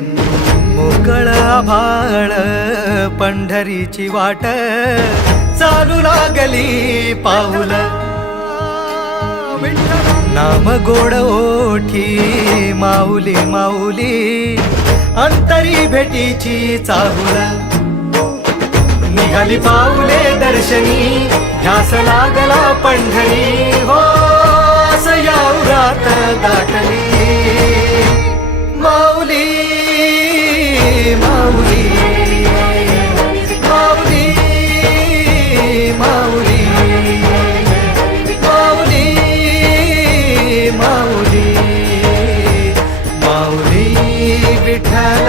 मोकळ आभाळ पंढरीची वाट चालू लागली पाऊल नाम गोड ओठी माऊली माऊली अंतरी भेटीची चाहुल निघाली पाऊले दर्शनी ध्यास लागला पंढरी हो सयावरात दाटली माऊली माऊली माऊली माऊली माऊली माऊली माऊली विठ्ठल